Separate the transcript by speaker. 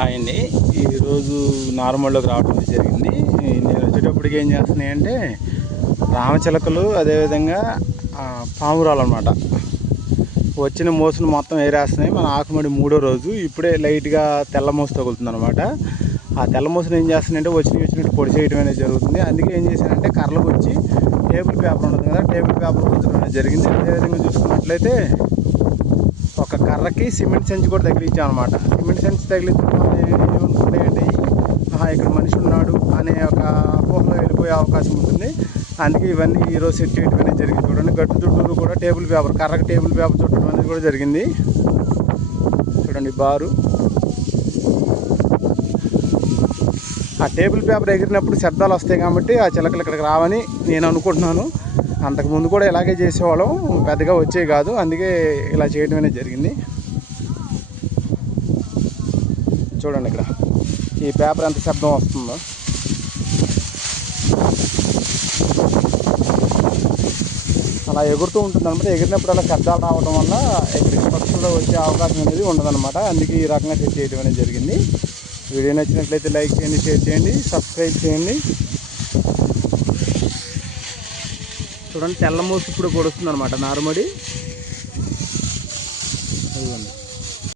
Speaker 1: Hi అండి ఈరోజు నార్మల్లోకి రావడం జరిగింది. నేను వచ్చేటప్పటికి ఏం చేస్తున్నాయి అంటే రామచిలకలు అదేవిధంగా పామురాలు అనమాట వచ్చిన మోసను మొత్తం ఏరేస్తున్నాయి. మన ఆకుమడి మూడో రోజు. ఇప్పుడే లైట్గా తెల్ల మోస తగులుతుంది అనమాట ఆ తెల్ల మోసను ఏం చేస్తున్నాయంటే వచ్చిన వచ్చినట్టు పొడి చేయడం అనేది జరుగుతుంది. అందుకే ఏం చేశానంటే కర్రలకు వచ్చి టేబుల్ పేపర్ ఉంటుంది కదా టేబుల్ పేపర్ ఉంచడం అనేది జరిగింది. అదేవిధంగా చూసుకున్నట్లయితే కర్రకి సిమెంట్ సెంచ్ కూడా తగిలించాం అనమాట సిమెంట్ సెంచ్ తగిలించడం ఇక్కడ మనిషి ఉన్నాడు అనే ఒక అపోహలో వెళ్ళిపోయే అవకాశం ఉంటుంది. అందుకే ఇవన్నీ ఈరోజు సెట్ చేయడం అనేది జరిగింది చూడండి. గట్టు చుట్టూరు కూడా టేబుల్ పేపర్ కర్రకి టేబుల్ పేపర్ చుట్టడం అనేది కూడా జరిగింది. చూడండి బారు. ఆ టేబుల్ పేపర్ ఎగిరినప్పుడు శబ్దాలు వస్తాయి కాబట్టి ఆ చిలకలు ఇక్కడికి రావని నేను అనుకుంటున్నాను. అంతకుముందు కూడా ఇలాగే చేసేవాళ్ళం. పెద్దగా వచ్చేవి కాదు. అందుకే ఇలా చేయడం అనేది జరిగింది. చూడండి ఇక్కడ. ఈ పేపర్ ఎంత శబ్దం వస్తుందో. అలా ఎగురుతూ ఉంటుంది అనమాట ఎగిరినప్పుడు అలా శబ్దాలు రావడం వల్ల ఇక్కడికి పక్షుల్లో వచ్చే అవకాశం అనేది ఉండదన్నమాట. అందుకే ఈ రకంగా సెట్ చేయడం అనేది జరిగింది. వీడియో నచ్చినట్లయితే లైక్ చేయండి షేర్ చేయండి సబ్స్క్రైబ్ చేయండి. చూడండి తెల్ల మూసి ఇప్పుడు పొడుస్తుంది అనమాట నారుమడి. అదిగోండి